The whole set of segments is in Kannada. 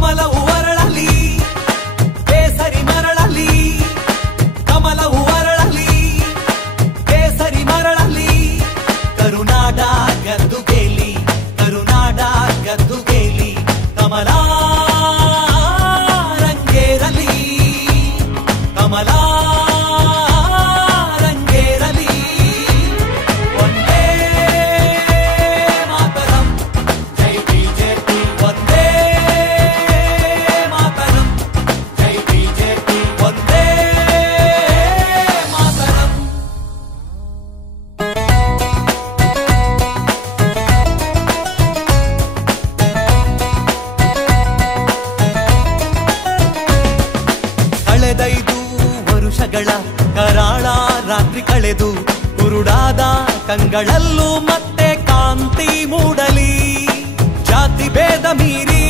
ಕಮಲವು ಅರಳಲಿ ಕೇಸರಿ ಮರಳಲಿ ಕಮಲವು ಅರಳಲಿ ಕೇಸರಿ ಮರಳಲಿ ಕರುನಾಡ ಗದ್ದುಗೆಲಿ ಕರುನಾಡ ಗದ್ದುಗೆಲಿ ಕಮಲ ರಂಗೇರಲಿ ಕಮಲ ರಂಗೇರಲಿ ಒಂದೇ ಮಾತರಂ ಜೈ ಬಿಜೆಪಿ ಒಂದೇ ಮಾತರಂ ಜೈ ಬಿಜೆಪಿ ಒಂದೇ ಮಾತರಂ. ಕಳೆದೈದು ವರುಷಗಳ ಕರಾಳ ರಾತ್ರಿ ಕಳೆದು ಕುರುಡಾದ ಕಂಗಳಲ್ಲೂ ಮತ್ತೆ ಕಾಂತಿ ಮೂಡಲಿ ಜಾತಿ ಭೇದ ಮೀರಿ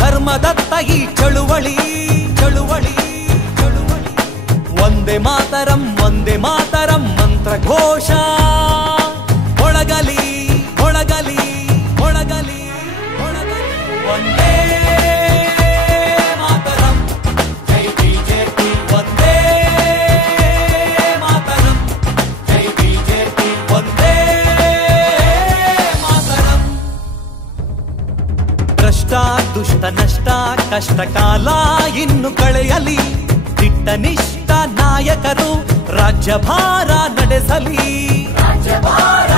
ಧರ್ಮದತ್ತ ಈ ಚಳುವಳಿ ಚಳುವಳಿ ಚಳುವಳಿ ಒಂದೇ ಮಾತರಂ ಮಂತ್ರ ಘೋಷ ಒಳಗಲಿ ಒಳಗಲಿ ಒಳಗಲಿ ಒಳಗಲಿ ಒಂದೇ ಮಾತರಂ ಜೈ ಬಿಜೆಪಿ ಒಂದೇ ಮಾತರಂ ಜೈ ಬಿಜೆಪಿ ಒಂದೇ ಮಾತರಂ. ಭ್ರಷ್ಟ ದುಷ್ಟ ನಷ್ಟ ಕಷ್ಟ ಕಾಲ ಇನ್ನು ಕಳೆಯಲಿ ದಿಟ್ಟ ನಿಷ್ಠ ನಾಯಕರು ರಾಜ್ಯಭಾರ ನಡೆಸಲಿ ರಾಜ್ಯಭಾರ